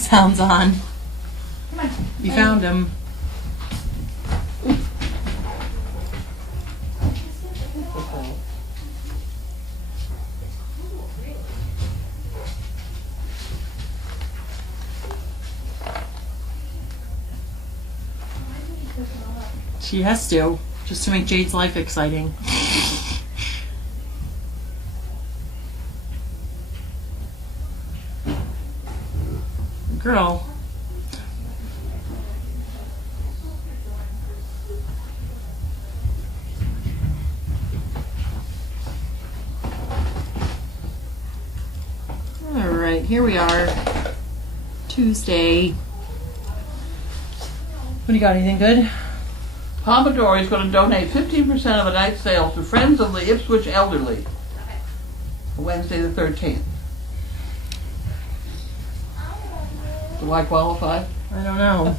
sounds on. You found him. She has to, just to make Jade's life exciting. Girl. All right, here we are. Tuesday. What do you got? Anything good? Pomodoro is going to donate 15% of a night's sales to Friends of the Ipswich Elderly. Wednesday the 13th. Do I qualify? I don't know.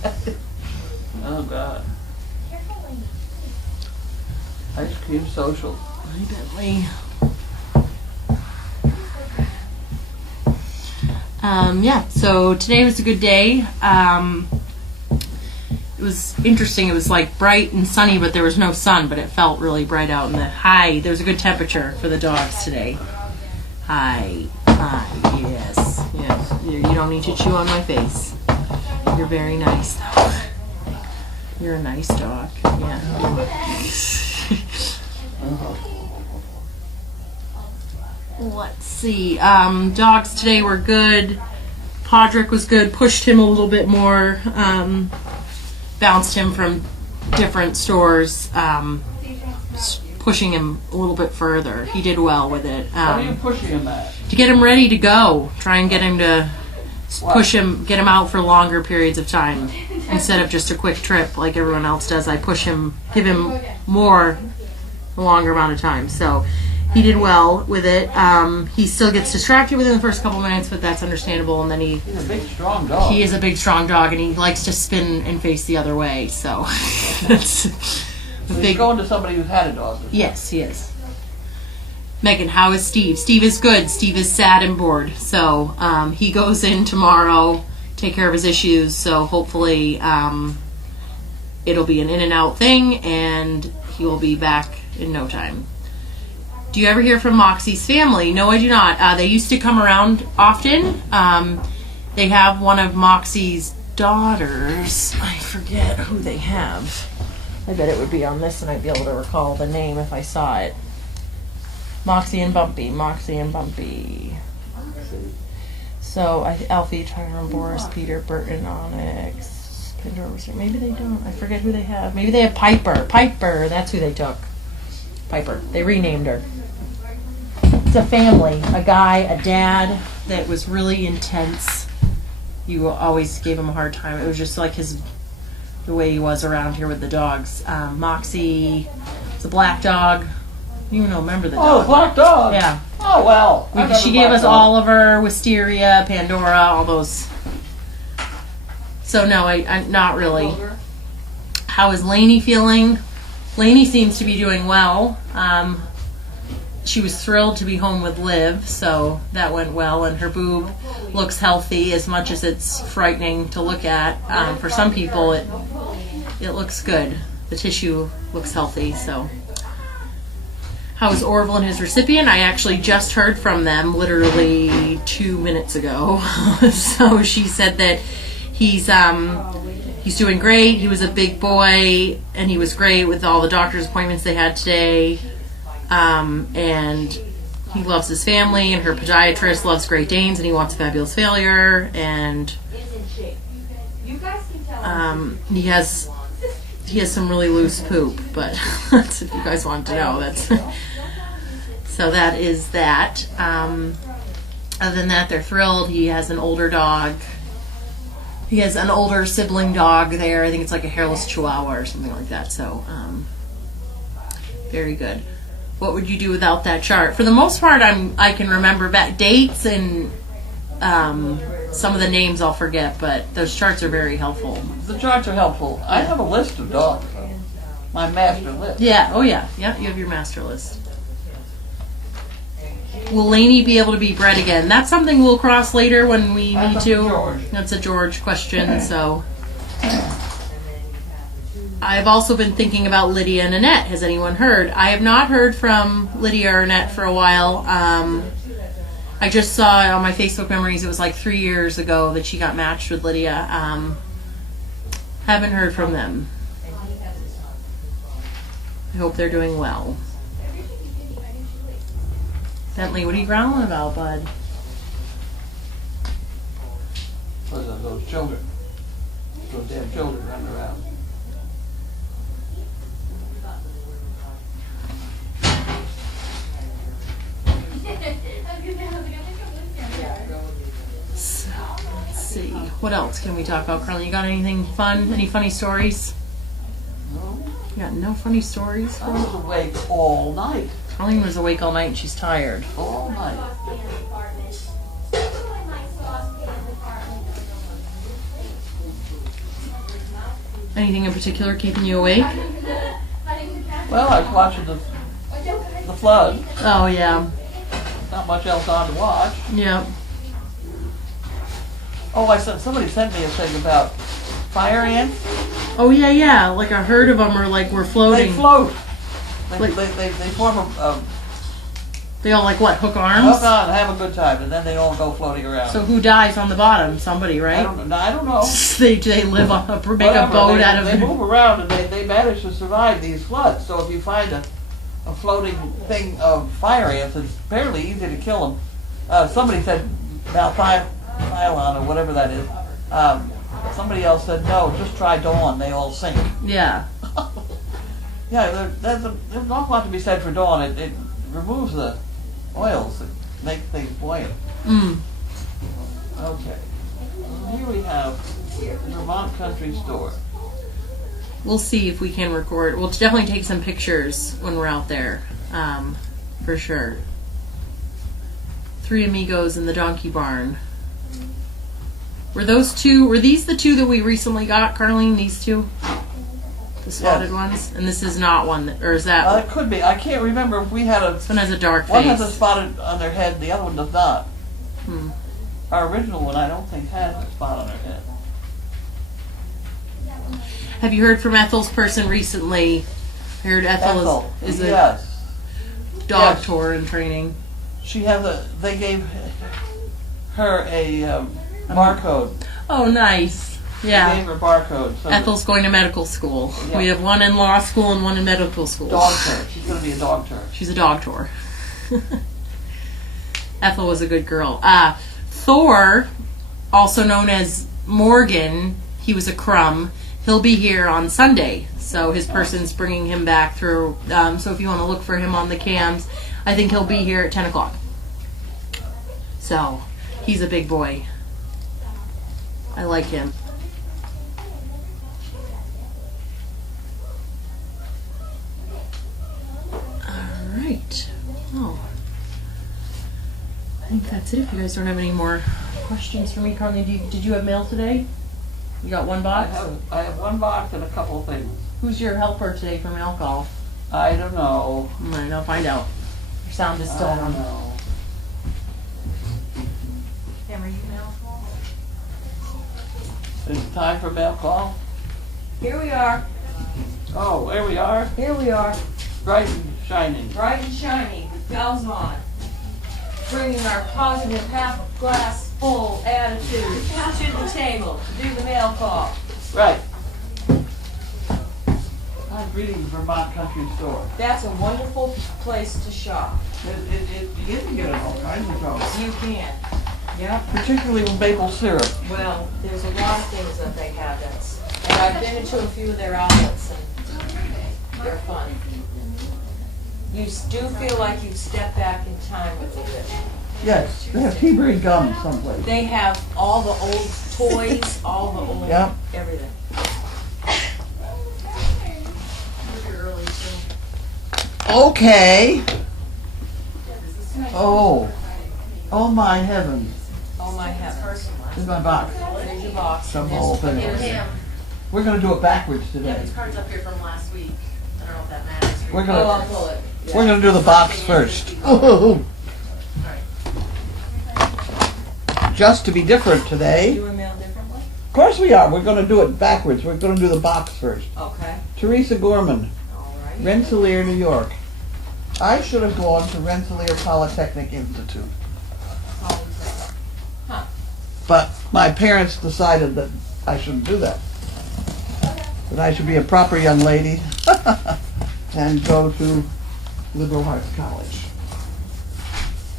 Oh, God. Ice cream social. Evidently. Yeah, so today was a good day. It was interesting. It was like bright and sunny, but there was no sun, but it felt really bright out in the high. There was a good temperature for the dogs today. Hi, yes. You don't need to chew on my face. You're very nice, though. You're a nice dog. Yeah. Let's see. Dogs today were good. Podrick was good. Pushed him a little bit more. Bounced him from different stores. Pushing him a little bit further. He did well with it. What are you pushing him at? To get him ready to go. Try and get him to push him, get him out for longer periods of time instead of just a quick trip like everyone else does. I push him, give him more, a longer amount of time. So he did well with it. He still gets distracted within the first couple minutes, but that's understandable. And then he's a big, strong dog. He is a big, strong dog, and he likes to spin and face the other way. So that's he's going to somebody who's had a dog. Yes, he is. Megan, how is Steve? Steve is good. Steve is sad and bored. So he goes in tomorrow, take care of his issues. So hopefully it'll be an in and out thing, and he will be back in no time. Do you ever hear from Moxie's family? No, I do not. They used to come around often. They have one of Moxie's daughters. I forget who they have. I bet it would be on this, and I'd be able to recall the name if I saw it. Moxie and Bumpy. So, Alfie, Tyron, Boris, Peter, Burton, Onyx, Pandora. Maybe they don't. I forget who they have. Maybe they have Piper. Piper, that's who they took. Piper. They renamed her. It's a family. A guy, a dad that was really intense. You always gave him a hard time. It was just like the way he was around here with the dogs. Moxie, it's a black dog. You don't remember the dog. Oh, black dog. Yeah. Oh, well. She gave us Oliver, Wisteria, Pandora, all those. So, no, I not really. How is Lainey feeling? Lainey seems to be doing well. She was thrilled to be home with Liv, so that went well. And her boob looks healthy, as much as it's frightening to look at. For some people, it looks good. The tissue looks healthy, so. How is Orville and his recipient? I actually just heard from them literally 2 minutes ago. So she said that he's doing great. He was a big boy, and he was great with all the doctor's appointments they had today. And he loves his family, and her podiatrist loves Great Danes, and he wants a fabulous failure. And he has some really loose poop, but that's if you guys want to know. That's so that is that. Other than that, they're thrilled. He has an older dog. He has an older sibling dog there. I think it's like a hairless Chihuahua or something like that. So, very good. What would you do without that chart? For the most part, I can remember back dates and some of the names I'll forget, but those charts are very helpful. The charts are helpful. I have a list of dogs. My master list. Yeah. Oh, yeah. Yeah. You have your master list. Will Lainey be able to be bred again? That's something we'll cross later when we need That's to. George. That's a George question, so. I've also been thinking about Lydia and Annette. Has anyone heard? I have not heard from Lydia or Annette for a while. I just saw on my Facebook memories, it was like 3 years ago that she got matched with Lydia. Haven't heard from them. I hope they're doing well. Bentley, what are you growling about, bud? What's that, those children? Those damn children running around. So, let's see. What else can we talk about, Carlene? You got anything fun? Any funny stories? No. You got no funny stories? I was awake all night. Carlene was awake all night and she's tired. All night. Anything in particular keeping you awake? Well, I was watching the flood. Oh, yeah. Not much else on to watch. Yep. Oh, somebody sent me a thing about fire ants. Oh, yeah. Like a herd of them are like, we're floating. They float. They Like- form a They all like what, hook arms? hook on and have a good time, and then they all go floating around. So who dies on the bottom? Somebody, I right? don't know. They live on make Whatever, a boat they, out of they it. move around and they manage to survive these floods. So if you find a floating thing of fire ants, it's fairly easy to kill them. Somebody said Malthylon or whatever that is. Somebody else said no, just try Dawn. They all sink. Yeah. Yeah, there's an awful lot to be said for Dawn. It removes the oils that make things buoyant. Mm. Okay. Here we have the Vermont Country Store. We'll see if we can record. We'll definitely take some pictures when we're out there, for sure. Three Amigos in the Donkey Barn. Were these the two that we recently got, Carlene? These two? The spotted Yes. ones? And this is not one, or is that? It could be. I can't remember if we had a... This one has a dark One face. has a spotted on their head, the other one does not. Our original one I don't think has a spot on her head. Have you heard from Ethel's person recently? I heard Ethel is a yes. dog Yes. tour and training. She has they gave her a barcode. Oh, nice. They Yeah. gave her barcode. So Ethel's going to medical school. Yeah. We have one in law school and one in medical school. dog tour. She's going to be a dog tour. She's a dog tour. Ethel was a good girl. Thor, also known as Morgan, he was a crumb. He'll be here on Sunday. So his person's bringing him back through. So if you want to look for him on the cams, I think he'll be here at 10 o'clock. So he's a big boy. I like him. Alright. Oh. I think that's it. If you guys don't have any more questions for me, Carly, did you have mail today? You got one box? I have one box and a couple of things. Who's your helper today for mail call? I don't know. Alright, I'll find out. Your sound is still I don't on. know. Pam, are you mail call? Is it time for mail call? Here we are. Oh, there we are. Here we are. Bright and shining. Bright and shiny, with bells on. Bringing our positive half glass full attitude to the table to do the mail call. Right. I'm reading the Vermont Country Store. That's a wonderful place to shop. You can get it all kinds of trouble. You can. Yep. Particularly with maple syrup. Well, there's a lot of things that they have that's, and I've been into a few of their outlets and they're fun. You do feel like you've stepped back in time a little bit. Yes, they have tea break gum someplace. They have all the old toys, all the old Yep. everything. Okay. Oh. Oh my heavens. Oh my heavens. Here's my box. There's your box. Some whole thing. Pam, We're going to do it backwards today. Kevin's card's up here from last week. I don't know if that matters. We're Oh, I'll going pull it. to we're going to do the box first. Oh. just to be different today. Do a mail differently? Of course we are. We're going to do it backwards. We're going to do the box first. Okay. Teresa Gorman, All right. Rensselaer, New York. I should have gone to Rensselaer Polytechnic Institute, Huh. but my parents decided that I shouldn't do that. That I should be a proper young lady and go to liberal arts college.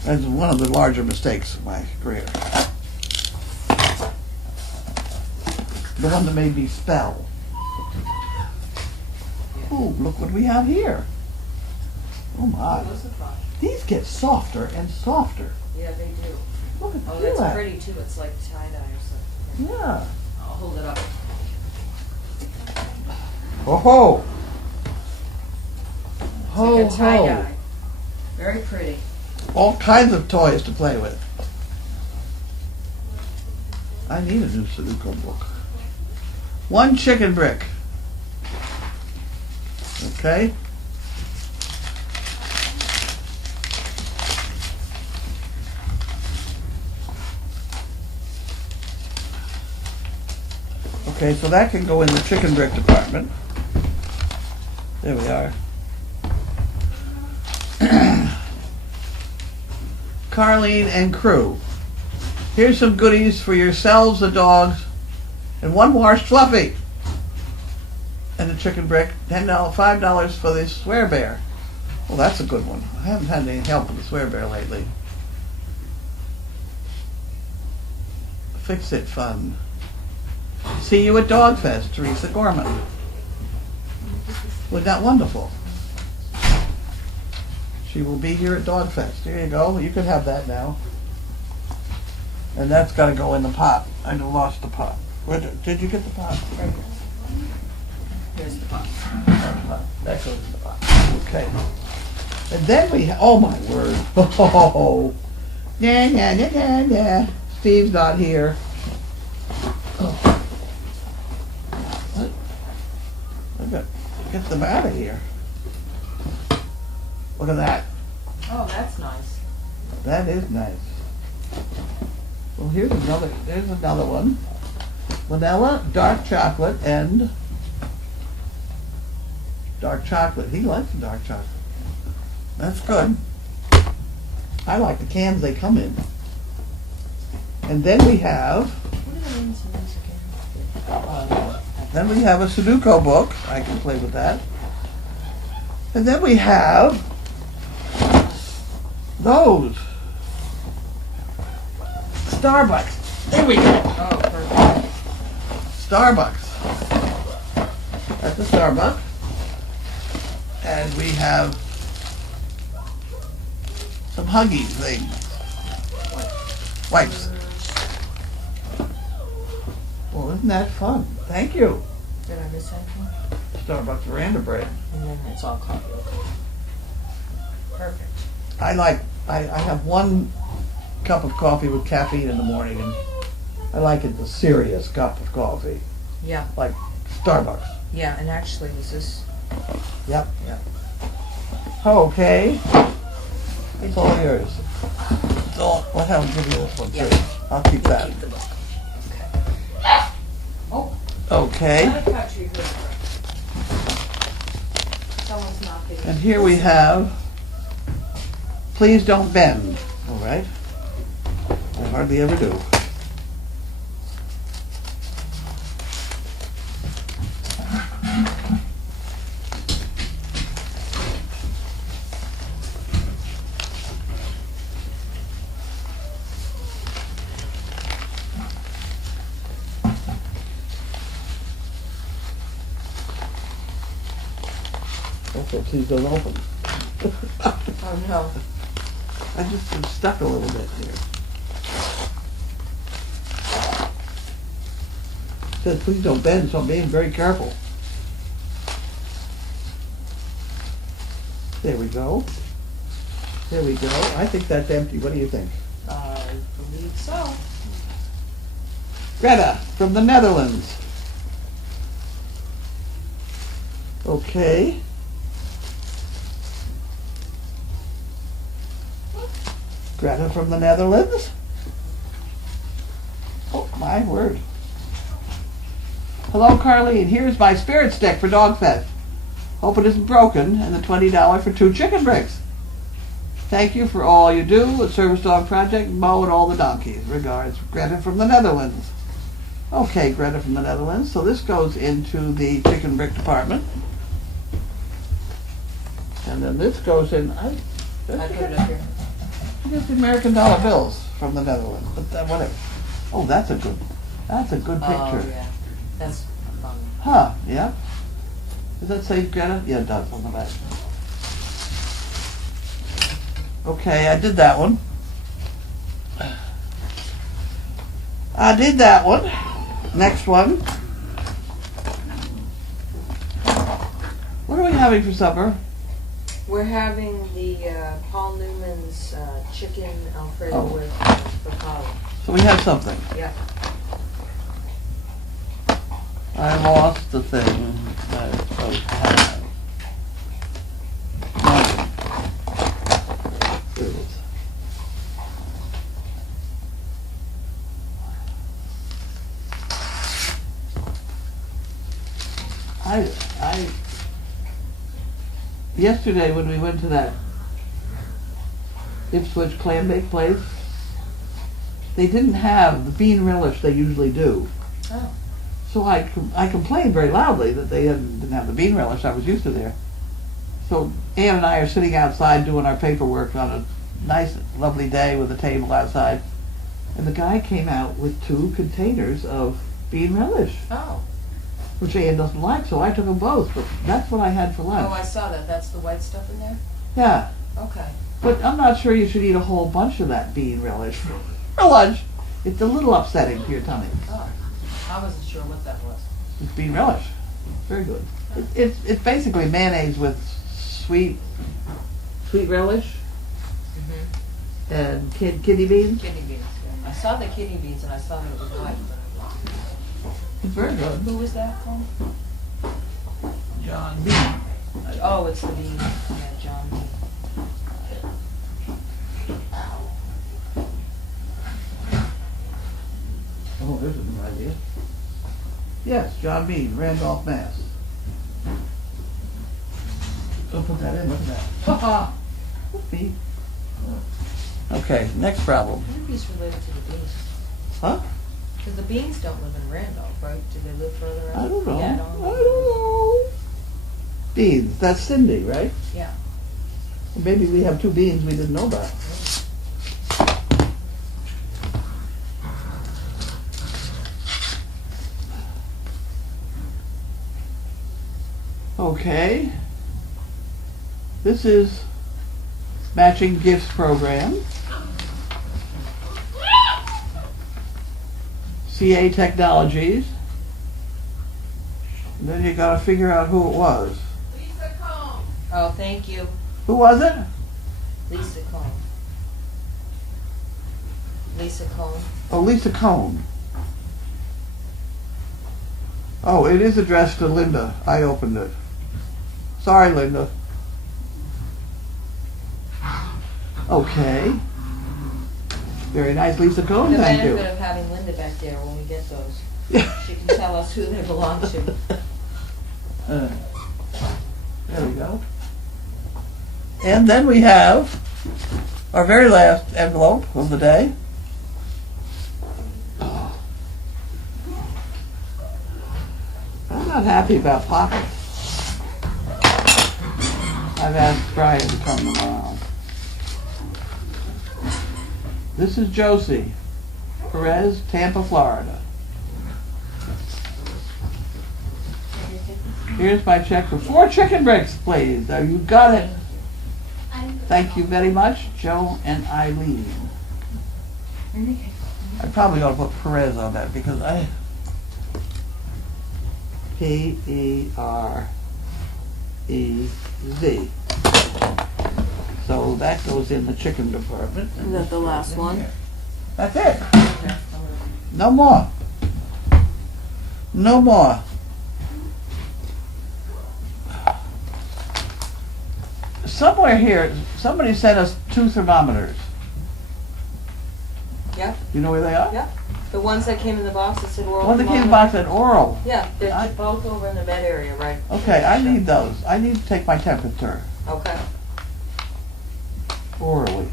That's one of the larger mistakes of my career. The one that made me spell. Ooh, look what we have here. Oh my. Those are fun. These get softer and softer. Yeah, they do. Look at Oh, that. that's pretty too. It's like tie-dye or something. Yeah. I'll hold it up. Oh ho. It's Ho like a ho. tie-dye. Very pretty. All kinds of toys to play with. I need a new Sudoku book. One chicken brick. Okay. Okay, so that can go in the chicken brick department. There we are. Carlene and crew. Here's some goodies for yourselves, the dogs, and one wash fluffy. And a chicken brick, $10, $5 for the swear bear. Well, that's a good one. I haven't had any help with the swear bear lately. Fix It Fun. See you at Dog Fest, Teresa Gorman. Wasn't that wonderful? She will be here at Dog Fest. There you go. You can have that now. And that's got to go in the pot. I lost the pot. Did you get the pot? Here's the pot. That goes in the pot. Okay. And then we oh my word. Oh. Yeah, yeah, yeah, yeah, yeah. Steve's not here. Oh. Get them out of here. Look at that. Oh, that's nice. That is nice. Well, there's another one. Vanilla, dark chocolate, and dark chocolate. He likes the dark chocolate. That's good. I like the cans they come in. And then we have a Sudoku book. I can play with that. And then we have those. Starbucks. There we go. Oh, perfect. Starbucks. That's a Starbucks. And we have some Huggy things. Wipes. Well, isn't that fun? Thank you. Did I miss anything? Starbucks veranda bread. And then it's all coffee. Okay. Perfect. I have one cup of coffee with caffeine in the morning, and I like it the serious cup of coffee, Yeah. like Starbucks. Yeah, and actually, was this? Yep. Okay. It's all yours. So, what hell, give you this one too. Yeah. I'll keep that. Keep the book. Oh. Okay. Not a country good. Someone's knocking. And here we have Please Don't Bend. All right. I hardly ever do. Also, please don't open. Oh no. I just am stuck a little bit here. It says please don't bend, so I'm being very careful. There we go. There we go. I think that's empty. What do you think? I believe so. Greta from the Netherlands. Okay. Greta from the Netherlands. My word. Hello, Carlene. Here's my spirit stick for Dog Fest. Hope it isn't broken, and the $20 for 2 chicken bricks. Thank you for all you do at Service Dog Project, Mo, and all the donkeys. Regards, Greta from the Netherlands. Okay, Greta from the Netherlands. So this goes into the chicken brick department. And then this goes in, I put it up here. I guess the American dollar bills from the Netherlands, but whatever. Oh, that's a good picture. Oh, yeah. That's fun. Huh, yeah. Does that say Greta? Yeah, it does on the back. Okay, I did that one. Next one. What are we having for supper? We're having the Paul Newman's chicken Alfredo Oh. with avocado. So we have something. Yeah. I lost the thing that I was supposed to have. Here it is. Yesterday when we went to that Ipswich clam bake place, they didn't have the bean relish they usually do. Oh. So I complained very loudly that they didn't have the bean relish I was used to there. So Ann and I are sitting outside doing our paperwork on a nice, lovely day with a table outside, and the guy came out with 2 containers of bean relish, Oh. which Ann doesn't like, so I took them both, but that's what I had for lunch. Oh, I saw that. That's the white stuff in there? Yeah, Okay. but I'm not sure you should eat a whole bunch of that bean relish for lunch. It's a little upsetting to your tummy. Oh. I wasn't sure what that was. It's bean relish. Very good. It's basically mayonnaise with sweet relish Mm-hmm. and kidney beans. Kidney beans, yeah. I saw the kidney beans and I saw that it was white, but It's very good. who was that from? John Bean. Oh, it's the beans. Yeah, John Bean. Oh, there's a new idea. Yes, John Bean, Randolph, Mass. I'll put that in. Look at that. Ha ha. Whoopee. Okay, next problem. I wonder if he's related to the beans. Huh? Because the beans don't live in Randolph, right? Do they live further out? I don't know. Yeah, I don't know. Beans. That's Cindy, right? Yeah. Maybe we have 2 beans we didn't know about. Okay. This is matching gifts program. CA Technologies. And then you gotta figure out who it was. Oh, thank you. Who was it? Lisa Cohn. Lisa Cohn. Oh, Lisa Cohn. Oh, it is addressed to Linda. I opened it. Sorry, Linda. Okay. Very nice, Lisa Cohn. The Thank benefit you. of having Linda back there when we get those. Yeah. She can tell us who they belong to. There we go. And then we have our very last envelope of the day. I'm not happy about pockets. I've asked Brian to come tomorrow. This is Josie Perez, Tampa, Florida. Here's my check for 4 chicken bricks, please. You got it. Thank you very much, Joe and Eileen. I probably ought to put Perez on that because I... P-E-R-E-Z. So that goes in the chicken department. Is that the last one? That's it. No more. No more. Somewhere here, somebody sent us 2 thermometers. Yeah. You know where they are? Yeah. The ones that came in the box that said oral. One that came in the box said oral. Yeah, they're both over in the bed area, right? Okay, I need those. I need to take my temperature Okay. orally.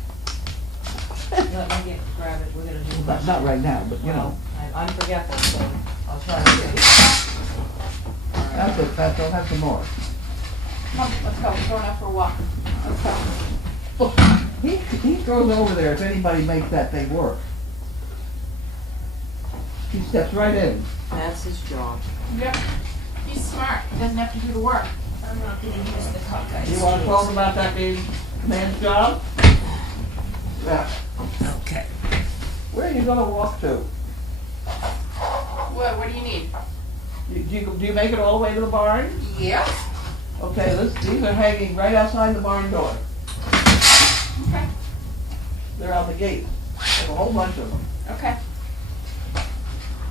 Let me grab it. We're gonna do this. Not right now, but you know. I'm forgetful, so I'll try to get it. That's it, Beth. I'll have some more. Come on, let's go. We're going out for a walk. Let's go. He goes over there if anybody makes that thing work. He steps right in. that's his job. Yep. He's smart. He doesn't have to do the work. I'm not gonna use the cup, guys. You want to talk about that being man's job? Yeah. Okay. Where are you going to walk to? What do you need? Do you make it all the way to the barn? Yeah. Okay, these are hanging right outside the barn door. Okay. They're on the gate. There's a whole bunch of them. Okay.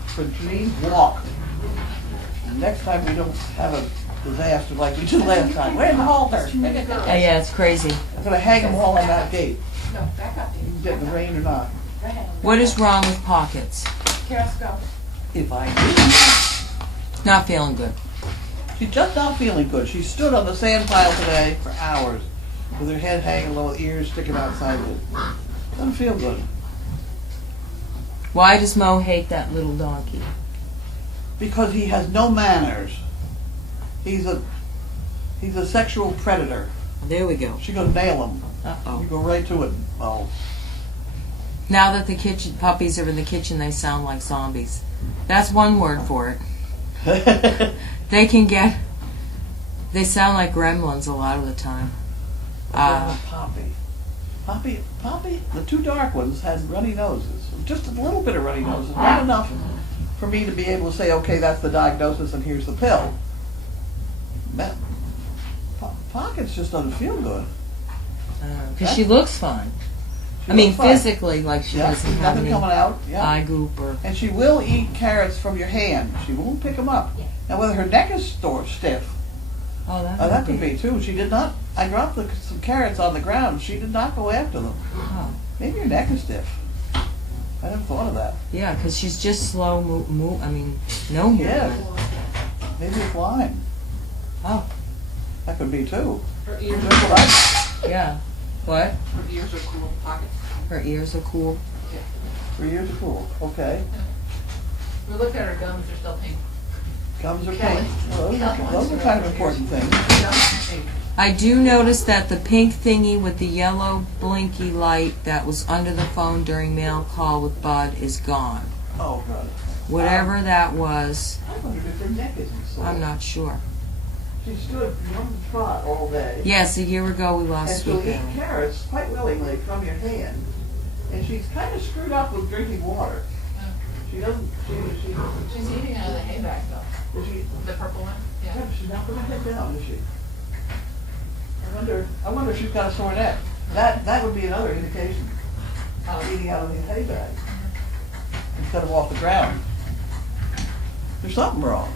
For Janine's walk. And next time we don't have a disaster like we did last time. Where's the halter? Yeah, it's crazy. I'm going to hang them all on that gate. No, back up, You dude. can get in the rain or not. Go ahead. What is wrong with pockets? Here, let's go. If I do. Not feeling good. She's just not feeling good. She stood on the sand pile today for hours with her head hanging low, ears sticking outside of it. Doesn't feel good. Why does Mo hate that little donkey? Because he has no manners. He's a sexual predator. There we go. She's gonna nail him. You Uh-oh. go right to it. Oh. Now that the kitchen puppies are in the kitchen, they sound like zombies. That's one word for it. They sound like gremlins a lot of the time. Poppy, the two dark ones had runny noses. Just a little bit of runny noses. Not enough for me to be able to say, okay, that's the diagnosis and here's the pill. Pockets just doesn't feel good. Because she looks fine. She I mean, looks fine. physically, like she Yeah, doesn't have nothing any coming out. Yeah. eye goop or... And she will eat carrots from your hand. She won't pick them up. Now, whether her neck is stiff, Oh, that could be too. She did not. I dropped some carrots on the ground. She did not go after them. Oh. Maybe her neck is stiff. I never thought of that. Yeah, because she's just slow no movement. Yeah. Maybe it's Lyme. Oh, That could be too. Her ears That's are what cool. yeah. What? Her ears are cool. Pockets. Her ears are cool. For years are cool. Okay. We looked at her gums. They're still pink. Gums are Kelly. pink. Well, those are kind of important things. I do notice that the pink thingy with the yellow blinky light that was under the phone during mail call with Bud is gone. Oh, God. Whatever that was, I wondered if her neck isn't sore. I'm not sure. She stood on the trot all day. Yes, a year ago we And lost she'll Sweet eat Belly. carrots quite willingly from your hand. And she's kind of screwed up with drinking water. She doesn't, She's eating out of the hay bag, though. does she, The purple one. yeah, she's not going to head down, is she? I wonder if she's got a sore neck. That would be another indication of eating out of these hay bags instead of off the ground. There's something wrong.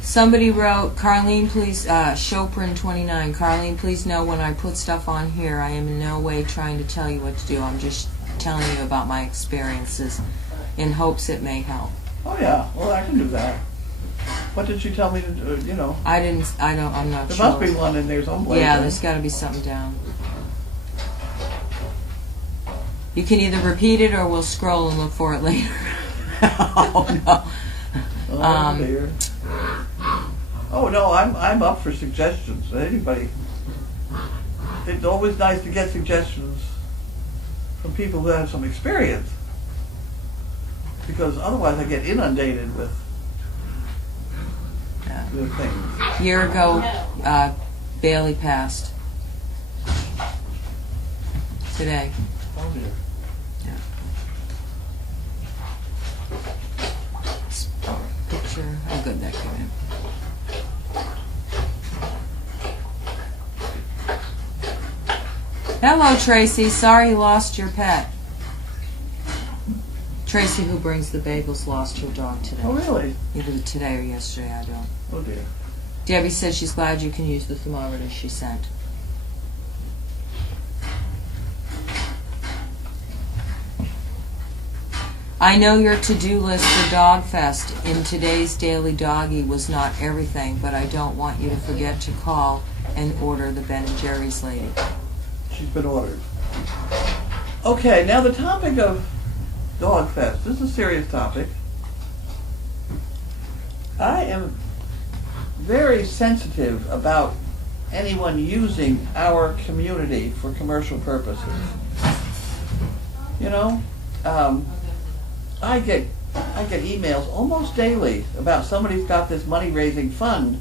Somebody wrote, Carlene, please, Chopin 29, Carlene, please know when I put stuff on here, I am in no way trying to tell you what to do. I'm just telling you about my experiences in hopes it may help. Oh yeah, well I can do that. What did she tell me to do, you know? I'm not There sure. must be one in there someplace. Yeah, right? there's got to be something down. You can either repeat it or we'll scroll and look for it later. Oh, no. Oh, dear. Oh no, I'm up for suggestions. Anybody. It's always nice to get suggestions from people who have some experience, because otherwise I get inundated with things. A year ago, Bailey passed. Today. Oh dear. Picture. Oh, good, that came in. Hello, Tracy. Sorry you lost your pet. Tracy, who brings the bagels, lost her dog today. Oh really? Either today or yesterday, I don't. Oh dear. Debbie said she's glad you can use the thermometer she sent. I know your to-do list for Dog Fest in today's Daily Doggy was not everything, but I don't want you to forget to call and order the Ben and Jerry's lady. She's been ordered. Okay, now the topic of Dog Fest. This is a serious topic. I am very sensitive about anyone using our community for commercial purposes. You know, I get emails almost daily about somebody's got this money-raising fund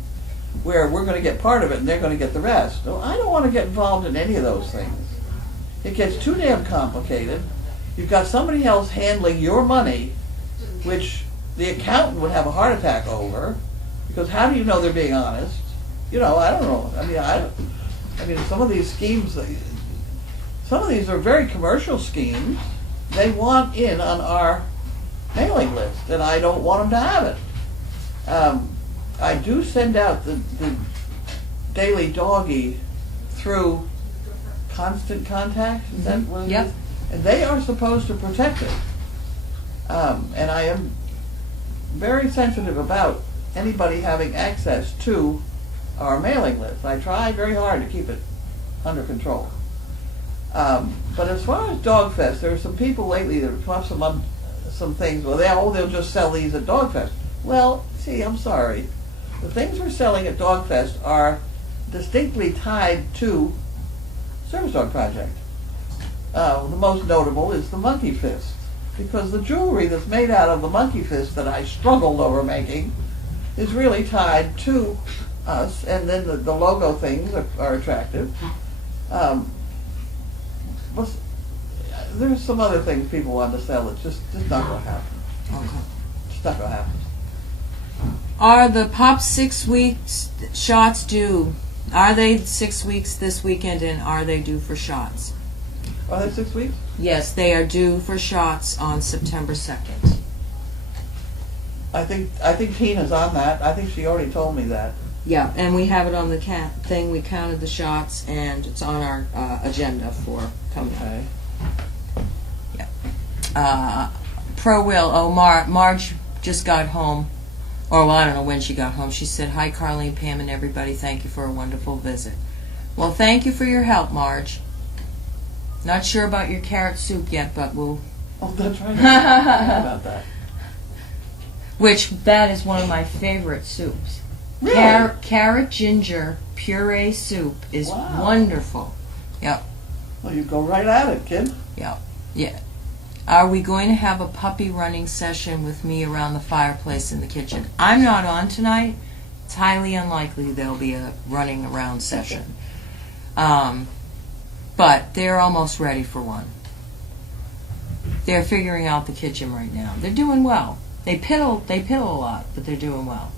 where we're going to get part of it and they're going to get the rest. Well, I don't want to get involved in any of those things. It gets too damn complicated. You've got somebody else handling your money, which the accountant would have a heart attack over, because how do you know they're being honest? You know, I don't know. I mean, some of these schemes, some of these are very commercial schemes. They want in on our mailing list, and I don't want them to have it. I do send out the Daily Doggy through Constant Contact. Is that what it is? Yep. And they are supposed to protect it. And I am very sensitive about anybody having access to our mailing list. I try very hard to keep it under control. But as far as Dog Fest, there are some people lately that have come up some things. Well, they'll just sell these at Dog Fest. Well, see, I'm sorry. The things we're selling at Dog Fest are distinctly tied to Service Dog Project. The most notable is the monkey fist, because the jewelry that's made out of the monkey fist that I struggled over making is really tied to us, and then the logo things are attractive. There's some other things people want to sell. It's just not going to happen. Okay. It's not going to happen. Are the Pop 6 weeks shots due? Are they 6 weeks this weekend, and are they due for shots? Are they 6 weeks? Yes, they are due for shots on September 2nd. I think Tina's on that. I think she already told me that. Yeah, and we have it on the thing. We counted the shots, and it's on our agenda for coming up. Okay. Pro Will. Oh, Marge just got home. Or, well, I don't know when she got home. She said, "Hi, Carlene, Pam, and everybody. Thank you for a wonderful visit." Well, thank you for your help, Marge. Not sure about your carrot soup yet, but we'll... Oh, that's right. I forgot about that. Which, that is one of my favorite soups. Really? Carrot ginger puree soup is Wow. wonderful. Yep. Well, you go right at it, kid. Yep. Yeah. Are we going to have a puppy running session with me around the fireplace in the kitchen? I'm not on tonight. It's highly unlikely there'll be a running around session. But they're almost ready for one. They're figuring out the kitchen right now. They're doing well. They piddle a lot, but they're doing well.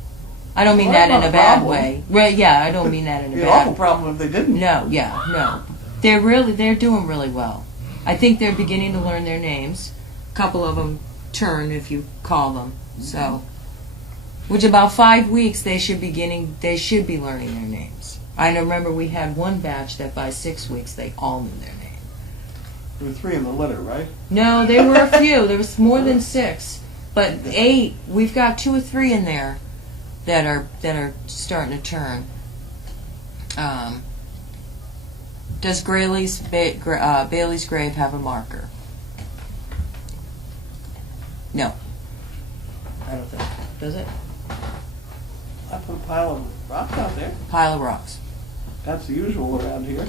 I don't mean Well, that that's in not a a bad problem. way. Well, yeah, I don't mean that in a It'd be an bad awful problem if they didn't. No, yeah, no. They're doing really well. I think they're beginning to learn their names. A couple of them turn if you call them. So, which about 5 weeks they should be learning their names. I remember we had one batch that by 6 weeks they all knew their name. There were 3 in the litter, right? No, there were a few. There was more than 6, but 8. We've got 2 or 3 in there that are starting to turn. Does Bailey's grave have a marker? No. I don't think. Does it? I put a pile of rocks out there. Pile of rocks. That's the usual around here.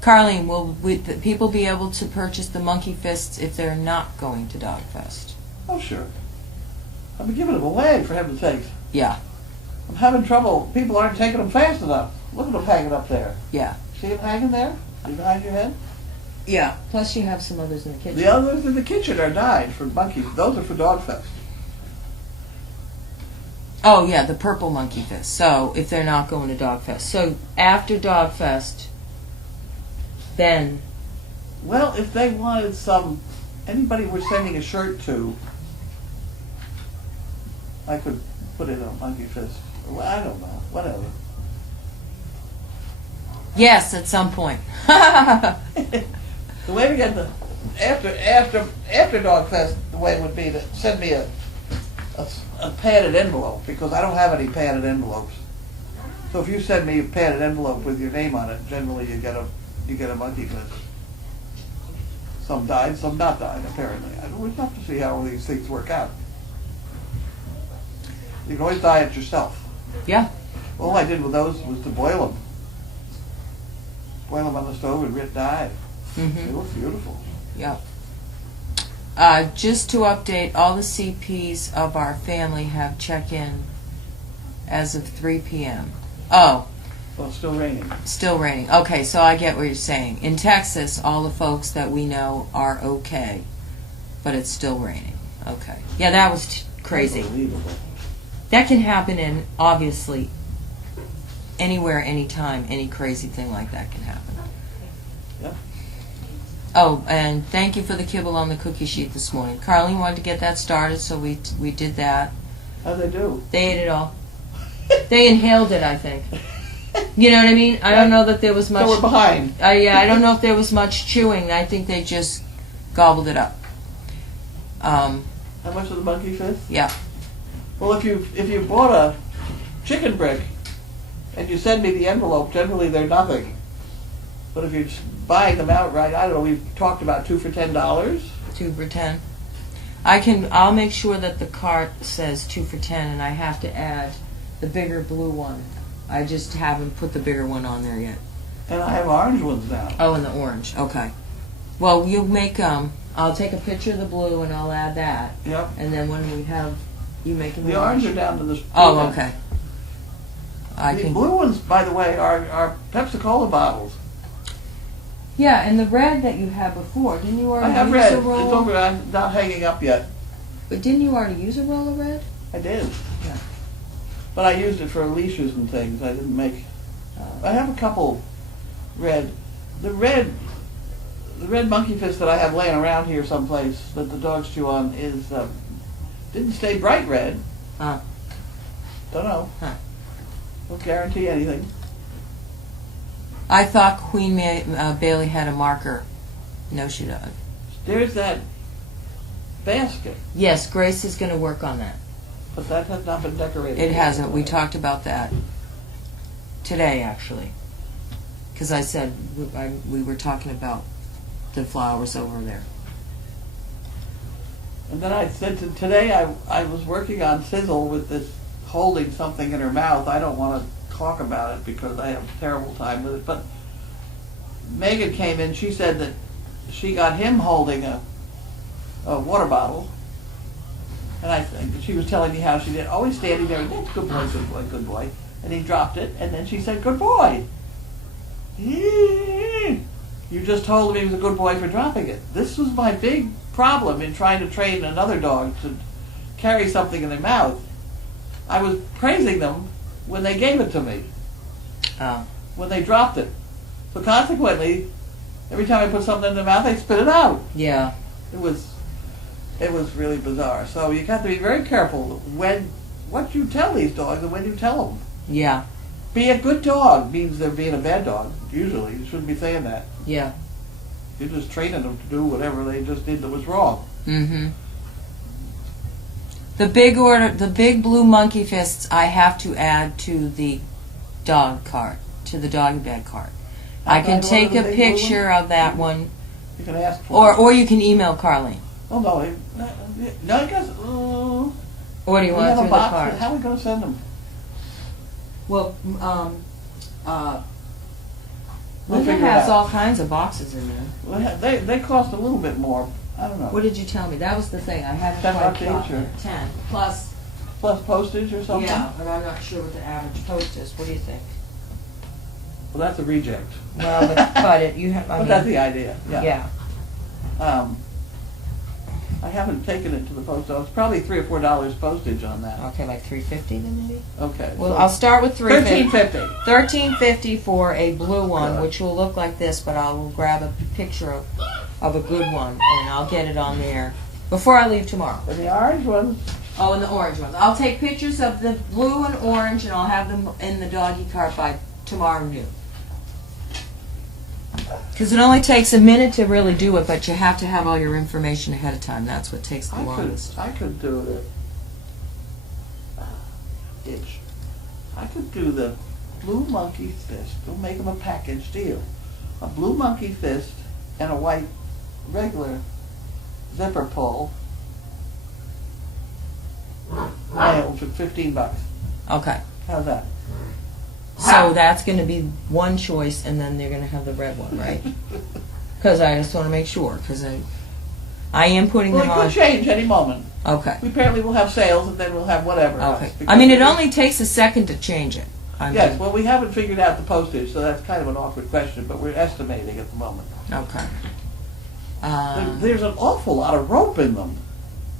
Carlene, will people be able to purchase the monkey fists if they're not going to Dog Fest? Oh, sure. I've been giving them away, for heaven's sakes. Yeah, I'm having trouble. People aren't taking them fast enough. Look at them hanging up there. yeah. See them hanging there? Behind your head? Yeah. Plus you have some others in the kitchen. The others in the kitchen are dyed for monkeys. Those are for Dog Fest. Oh, yeah, the purple monkey fist. So, if they're not going to Dog Fest. So, after Dog Fest, then... Well, if they wanted anybody we're sending a shirt to, I could put it on monkey fist. Well, I don't know. Whatever. Yes, at some point. The way we get the after Dog Fest, the way it would be to send me a padded envelope, because I don't have any padded envelopes. So if you send me a padded envelope with your name on it, generally you get a monkey fist. Some died, some not died, apparently. I always have to see how these things work out. You can always dye it yourself. Yeah. All I did with those was to boil them. Boil them on the stove and Rit dyed. They look beautiful. Yeah. Just to update, all the CPs of our family have check-in as of 3 p.m. Oh, Well, it's still raining. still raining. Okay, so I get what you're saying. In Texas, all the folks that we know are okay, but it's still raining. Okay. Yeah, that was crazy. Unbelievable. That can happen in, obviously, anywhere, anytime, any crazy thing like that can happen. Yeah. Oh, and thank you for the kibble on the cookie sheet this morning. Carlene wanted to get that started, so we did that. How'd they do? They ate it all. They inhaled it, I think. You know what I mean? I don't know that there was much. So we're behind. Yeah, I don't know if there was much chewing. I think they just gobbled it up. How much of the monkey fist? Yeah. Well, if you bought a chicken brick and you send me the envelope, generally they're nothing. But if you're just buying them outright, I don't know. We've talked about 2 for $10. 2 for 10. I'll make sure that the cart says 2 for 10, and I have to add the bigger blue one. I just haven't put the bigger one on there yet. And I have orange ones now. Oh, and the orange. Okay. Well, you'll make I'll take a picture of the blue and I'll add that. Yep. And then when we have you making The orange are down to the. Oh, okay. The blue ones, by the way, are Pepsi Cola bottles. Yeah, and the red that you had before, didn't you I already have use red. a It's roll? over. I'm not hanging up yet. But didn't you already use a roll of red? I did. Yeah. But I used it for leashes and things. I didn't make. I have a couple red. The red monkey fist that I have laying around here someplace that the dogs chew on is didn't stay bright red. Huh. Don't know. Huh. Don't guarantee anything. I thought Queen Bailey had a marker. No, she doesn't. There's that basket, Yes, Grace is going to work on that. but that has not been decorated. It hasn't. We talked about that today, actually. Because I said we were talking about the flowers over there. And then I said today I was working on Sizzle with this holding something in her mouth. I don't want to talk about it because I have a terrible time with it. But Megan came in. She said that she got him holding a water bottle. And I think she was telling me how she did. Always standing there, good boy, good boy, good boy. And he dropped it, and then she said, good boy. You just told him he was a good boy for dropping it. This was my big problem in trying to train another dog to carry something in their mouth. I was praising them when they gave it to me, Oh. when they dropped it. So consequently, every time I put something in their mouth, they spit it out. Yeah. It was really bizarre. So you got to be very careful what you tell these dogs and when you tell them. Yeah. Be a good dog means they're being a bad dog. Usually, you shouldn't be saying that. Yeah. You're just training them to do whatever they just did that was wrong. Mm-hmm. The big blue monkey fists I have to add to the dog cart, to the doggy bag cart. I can take a picture of that one, You can ask for it. or you can email Carlene. Oh no, I guess. Or do you We want have it a through the box. cart? How are we going to send them? Well, We'll Linda figure it has out. all kinds of boxes in there. Well, they cost a little bit more. I don't know. What did you tell me? That was the thing. I haven't $10 quite each, got or- it. 10 plus. Plus postage or something. Yeah, but I'm not sure what the average post is. What do you think? Well, that's a reject. Well, but you have. I But mean, that's the idea. Yeah. yeah. I haven't taken it to the post office. Probably $3 or $4 postage on that. Okay, like $3.50 then maybe. Okay. Well, so I'll start with $3.50. $13.50. $13.50 for a blue one, Good. which will look like this, but I will grab a picture of a good one, and I'll get it on there before I leave tomorrow. And the orange ones. Oh, and the orange ones. I'll take pictures of the blue and orange, and I'll have them in the doggy cart by tomorrow noon. Because it only takes a minute to really do it, but you have to have all your information ahead of time. That's what takes the longest. I could do the itch. I could do the blue monkey fist. We'll make them a package deal. A blue monkey fist and a white regular zipper pull. Mailed for $15. Okay. How's that? So that's going to be one choice, and then they're going to have the red one, right? Because I just want to make sure, because I am putting Well, them it on. could change any moment. Okay. We apparently will have sales, and then we'll have whatever. Okay. Because I mean, it only takes a second to change it. Yes, well, we haven't figured out the postage, so that's kind of an awkward question, but we're estimating at the moment. Okay. There's an awful lot of rope in them.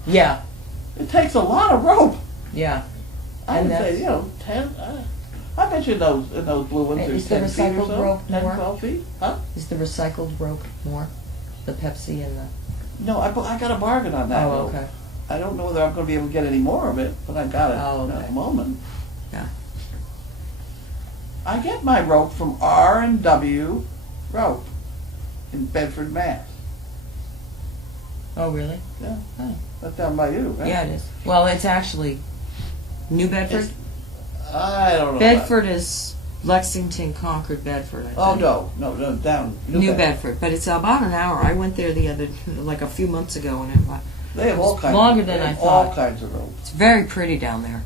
Yeah. It takes a lot of rope. Yeah. I And would say, 10. I bet you in those blue ones And there's is the 10 feet or recycled so. rope 10, more? 12 feet? Huh? Is the recycled rope more? The Pepsi and the... No, I got a bargain on that rope. okay. I don't know whether I'm going to be able to get any more of it, but I got it at the moment. Yeah. I get my rope from R&W Rope in Bedford, Mass. Oh, really? Yeah, Oh. that's down by you, right? Yeah, it is. Well, it's actually New Bedford. I don't know. Bedford is Lexington, Concord, Bedford. I think. Oh, no, down. New Bedford. But it's about an hour. I went there like a few months ago, and They have all kinds. Longer of, than they I have thought. All kinds of rope. it's very pretty down there.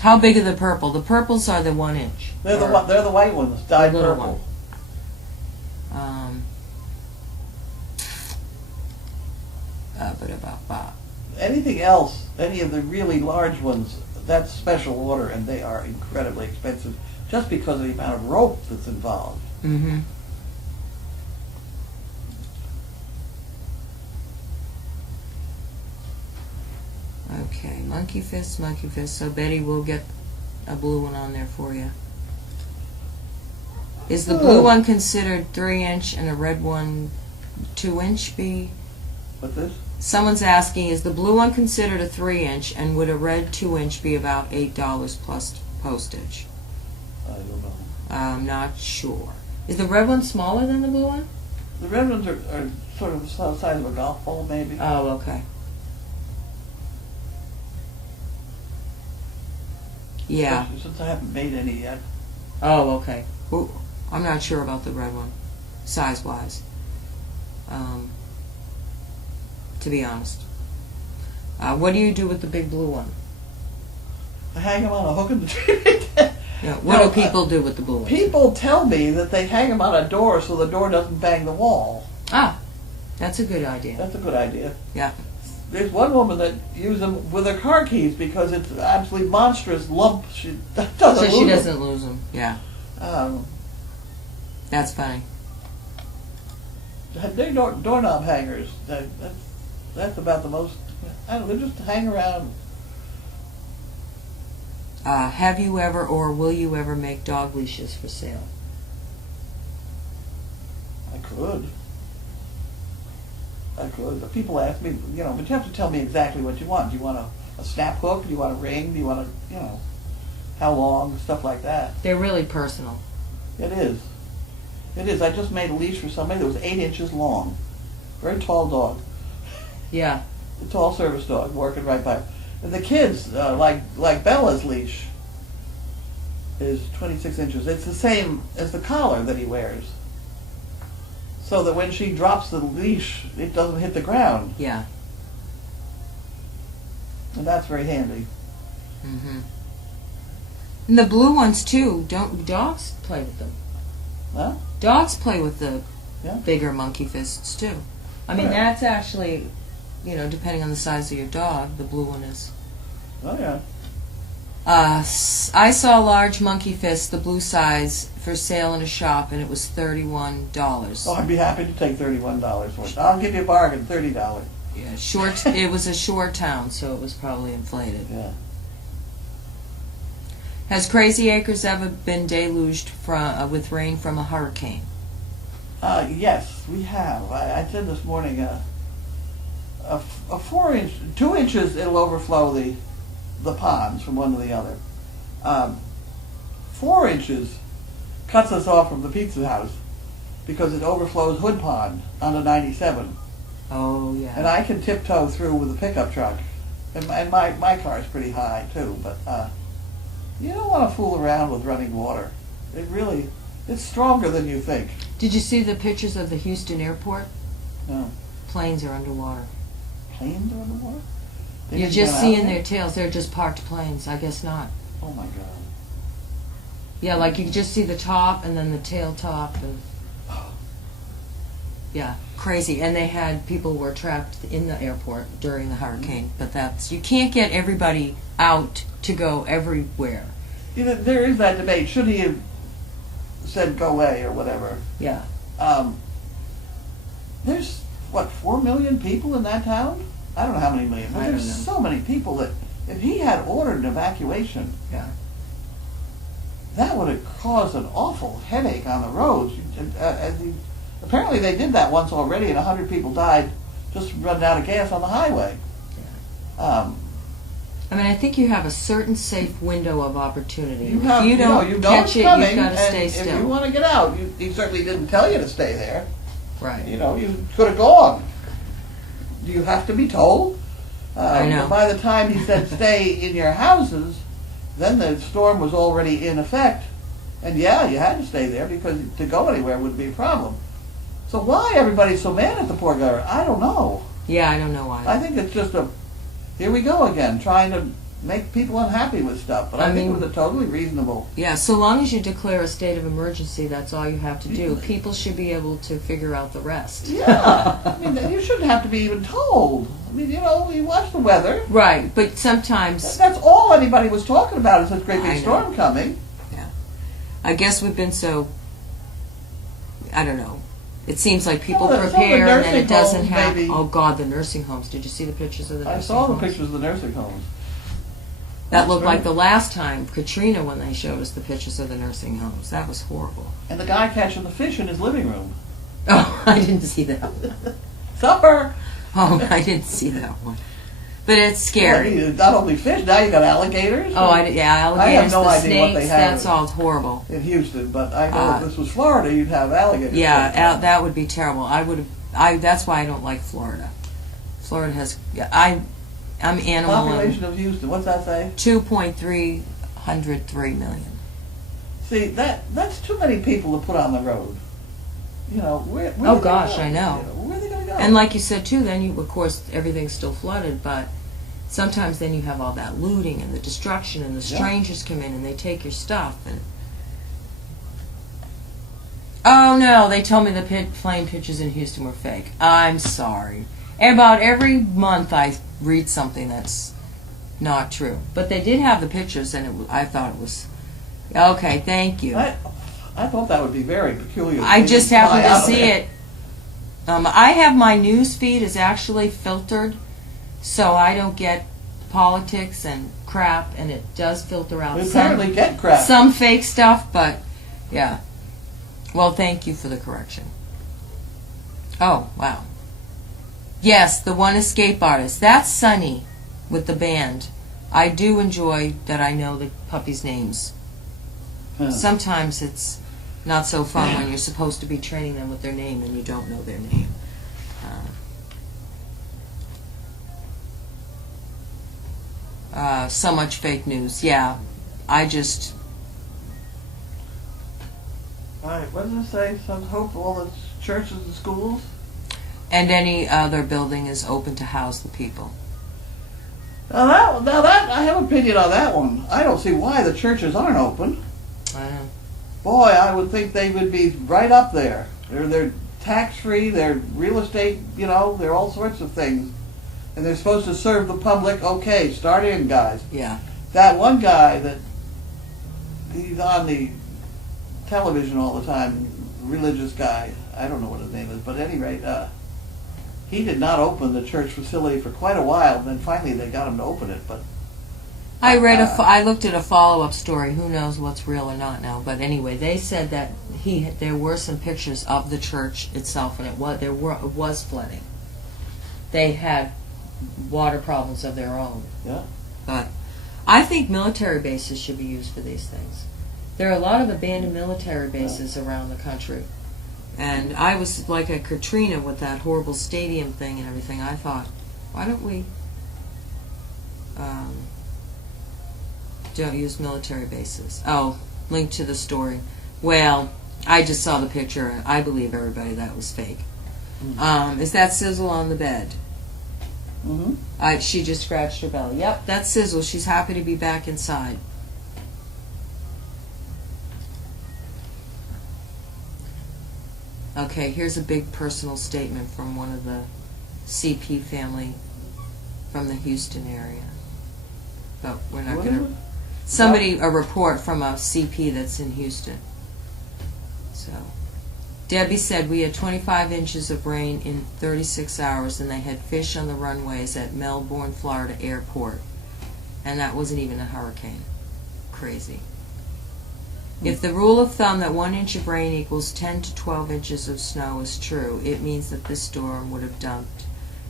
How big are the purple? The purples are the 1 inch. They're the white ones, dyed little purple. Anything else, any of the really large ones, that's special order, and they are incredibly expensive, just because of the amount of rope that's involved. Mm-hmm. Okay, monkey fist, monkey fist. So Betty will get a blue one on there for you. Is the blue one considered 3 inch and a red one 2 inch be? What's this? Someone's asking, is the blue one considered a 3 inch and would a red 2 inch be about $8 plus postage? I don't know. I'm not sure. Is the red one smaller than the blue one? The red ones are sort of the size of a golf ball, maybe. Oh, okay. Yeah. Since I haven't made any yet. Oh, okay. Ooh, I'm not sure about the red one, size-wise. To be honest. What do you do with the big blue one? I hang them on a hook in the tree. Yeah, what do people do with the blue ones? People tell me that they hang them on a door so the door doesn't bang the wall. Ah, that's a good idea. That's a good idea. Yeah. There's one woman that uses them with her car keys because it's an absolutely monstrous lump. She doesn't So lose she them. doesn't lose them. Yeah. That's funny. They're doorknob hangers. That's about the most. I don't know. They just hang around. Have you ever or will you ever make dog leashes for sale? I could. But people ask me, but you have to tell me exactly what you want. Do you want a snap hook? Do you want a ring? Do you want how long? Stuff like that. They're really personal. It is. It is. I just made a leash for somebody that was 8 inches long. Very tall dog. Yeah. A tall service dog working right by. And the kids, like Bella's leash, is 26 inches. It's the same as the collar that he wears. So that when she drops the leash, it doesn't hit the ground. Yeah. And that's very handy. Mm-hmm. And the blue ones too. Don't dogs play with them? Huh? Dogs play with the Yeah. bigger monkey fists too. I mean, Correct. that's actually, depending on the size of your dog, the blue one is. Oh, yeah. I saw a large monkey fist, the blue size, for sale in a shop, and it was $31. Oh, I'd be happy to take $31 for it. I'll give you a bargain, $30. Yeah, it was a shore town, so it was probably inflated. Yeah. Has Crazy Acres ever been deluged with rain from a hurricane? Yes, we have. I said this morning, a 4 inch, 2 inches, it'll overflow the ponds from one to the other. 4 inches cuts us off from the pizza house because it overflows Hood Pond onto 97. Oh, yeah. And I can tiptoe through with a pickup truck. And my car's pretty high, too. But you don't want to fool around with running water. It's stronger than you think. Did you see the pictures of the Houston airport? No. Planes are underwater. Planes are underwater? They You're didn't just get out seeing there? their tails. They're just parked planes. I guess not. Oh, my God. Yeah, like you can just see the top and then the tail top. And yeah, crazy. And they had people were trapped in the airport during the hurricane. But you can't get everybody out to go everywhere. You know, there is that debate. Should he have said go away or whatever? Yeah. There's, 4 million people in that town? I don't know how many million, but I don't there's know. so many people that if he had ordered an evacuation, Yeah. that would have caused an awful headache on the roads. Apparently they did that once already, and 100 people died just from running out of gas on the highway. I mean, I think you have a certain safe window of opportunity. You have, if you don't know catch it's it, coming, you've got to stay and still. if you want to get out, he certainly didn't tell you to stay there. Right. You know, you could have gone. Do you have to be told? I know. But by the time he said stay in your houses, then the storm was already in effect. And yeah, you had to stay there because to go anywhere would be a problem. So why everybody's so mad at the poor guy? I don't know. Yeah, I don't know why. I think it's just here we go again, trying to make people unhappy with stuff. But I think it was a totally reasonable. Yeah, so long as you declare a state of emergency, that's all you have to do. People should be able to figure out the rest. Yeah. I mean, you shouldn't have to be even told. I mean, you watch the weather. Right, but sometimes, That's all anybody was talking about is this great I big know. storm coming. I guess we've been so, I don't know. It seems like people Some of the prepare and then nursing it doesn't homes, have, maybe. oh God, the nursing homes. Did you see the pictures of the nursing I saw the homes? pictures of the nursing homes. That looked like Right. the last time, Katrina, when they showed us the pictures of the nursing homes. That was horrible. And the guy catching the fish in his living room. Oh, I didn't see that. Supper! Oh, I didn't see that one. But it's scary. Well, not only fish, now you got alligators. Oh, yeah, alligators, I have no the idea what snakes, they have. that's all horrible. In Houston, but I know if this was Florida, you'd have alligators. Yeah, that would be terrible. That's why I don't like Florida. Florida has, I'm animal Population of Houston, what's that say? 2.303 million. See, that's too many people to put on the road. You know, where Oh, they gosh, gonna I go? know. You where are they going to go? And like you said too, then of course everything's still flooded, but sometimes then you have all that looting and the destruction and the Yeah. strangers come in and they take your stuff and oh no, they told me the plane pictures in Houston were fake. I'm sorry. About every month I read something that's not true, but they did have the pictures and I thought it was okay. Thank you. I thought that would be very peculiar. I just happened to Fly out of see there. it. I have my news feed is actually filtered, so I don't get politics and crap, and it does filter out We apparently some, get crap. some fake stuff, but yeah. Well, thank you for the correction. Oh, wow. Yes, the One Escape Artist. That's Sunny with the band. I do enjoy that I know the puppies' names. Huh. Sometimes it's not so fun when you're supposed to be training them with their name and you don't know their name. So much fake news. Yeah, I just... All right, what does it say? Some hope for all the churches and schools? And any other building is open to house the people. Now that I have an opinion on that one. I don't see why the churches aren't open. I know. Boy, I would think they would be right up there. They're tax-free, they're real estate, they're all sorts of things. And they're supposed to serve the public. Okay, start in, guys. Yeah. That one guy he's on the television all the time, religious guy. I don't know what his name is, but at any rate, he did not open the church facility for quite a while, and then finally they got him to open it, but I looked at a follow-up story. Who knows what's real or not now? But anyway, they said that there were some pictures of the church itself, and it was flooding. They had water problems of their own. yeah. But I think military bases should be used for these things. There are a lot of abandoned military bases around the country. And I was like a Katrina with that horrible stadium thing and everything. I thought, why don't we don't use military bases? Oh, link to the story. Well, I just saw the picture and I believe everybody that was fake. Is that Sizzle on the bed? Mm-hmm. She just scratched her belly. Yep, that's Sizzle. She's happy to be back inside. Okay, here's a big personal statement from one of the CP family from the Houston area. But we're not going to... Somebody, a report from a CP that's in Houston. So, Debbie said we had 25 inches of rain in 36 hours and they had fish on the runways at Melbourne, Florida airport. And that wasn't even a hurricane. Crazy. If the rule of thumb that 1 inch of rain equals 10 to 12 inches of snow is true, it means that this storm would have dumped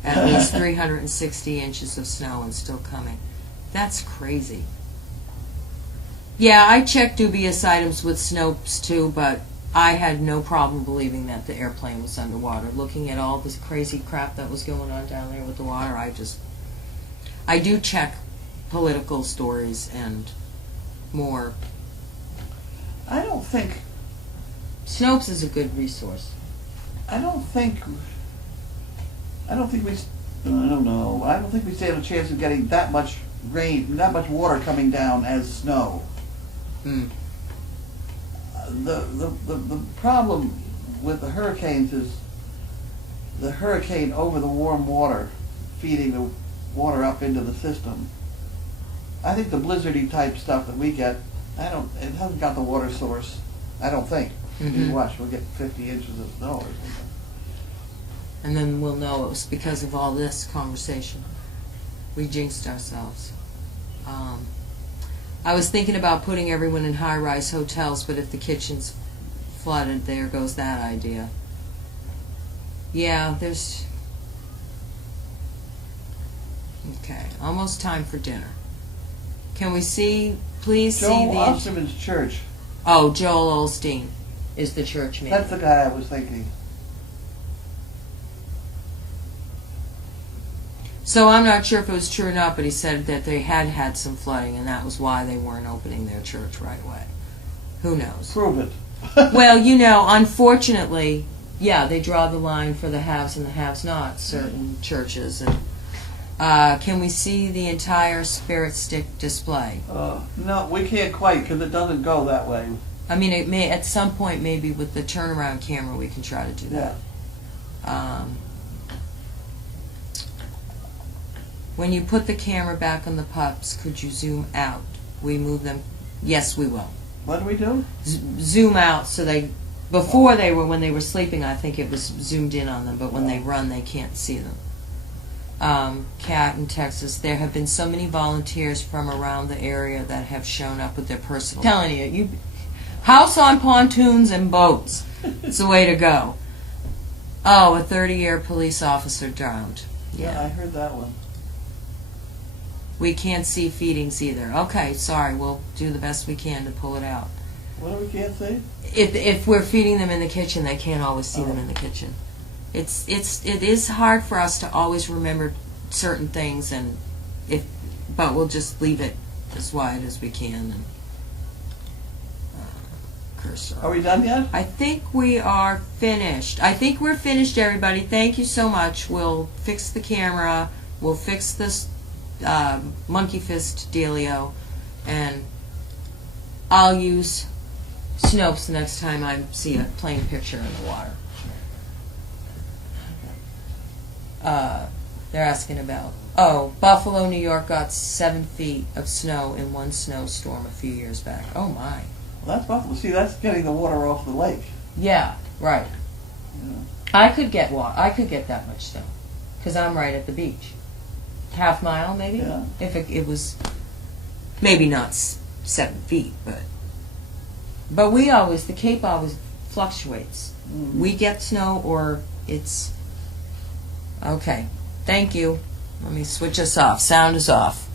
at least 360 inches of snow and still coming. That's crazy. Yeah, I checked dubious items with Snopes too, but I had no problem believing that the airplane was underwater. Looking at all this crazy crap that was going on down there with the water, I do check political stories and more. I don't think Snopes is a good resource. I don't think we. I don't know. I don't think we stand a chance of getting that much rain, that much water coming down as snow. The problem with the hurricanes is the hurricane over the warm water, feeding the water up into the system. I think the blizzardy type stuff that we get, it hasn't got the water source. I don't think. You watch, we'll get 50 inches of snow or something. And then we'll know it was because of all this conversation. We jinxed ourselves. I was thinking about putting everyone in high-rise hotels, but if the kitchen's flooded, there goes that idea. Yeah, there's... Okay, almost time for dinner. Can we please see the... Joel Osterman's church. Oh, Joel Osteen is the church man. That's the guy I was thinking. So I'm not sure if it was true or not, but he said that they had some flooding, and that was why they weren't opening their church right away. Who knows? Prove it. Well, unfortunately, yeah, they draw the line for the haves and the have-nots, certain churches. And can we see the entire spirit stick display? No, we can't quite, because it doesn't go that way. I mean, it may at some point, maybe with the turnaround camera, we can try to do that. Yeah. When you put the camera back on the pups, could you zoom out? We move them. Yes, we will. What do we do? Zoom out so when they were sleeping, I think it was zoomed in on them, but when they run, they can't see them. Kat in Texas, there have been so many volunteers from around the area that have shown up with their personal... telling you, house on pontoons and boats. It's the way to go. Oh, a 30-year police officer drowned. Yeah, I heard that one. We can't see feedings either. Okay, sorry, we'll do the best we can to pull it out. What do we can't see? If we're feeding them in the kitchen, they can't always see them in the kitchen. It is hard for us to always remember certain things, but we'll just leave it as wide as we can. And cursor. Are we done yet? I think we are finished. I think we're finished, everybody. Thank you so much. We'll fix the camera. We'll fix this monkey fist dealio, and I'll use Snopes the next time I see a plain picture in the water. They're asking about, Buffalo, New York got 7 feet of snow in one snowstorm a few years back. Oh my. Well, that's Buffalo. See, that's getting the water off the lake. Yeah, right. Yeah. I could get that much snow because I'm right at the beach. Half mile, maybe? Yeah. If it was, maybe not 7 feet, but the Cape always fluctuates. Mm-hmm. We get snow or it's, okay. Thank you. Let me switch us off. Sound is off.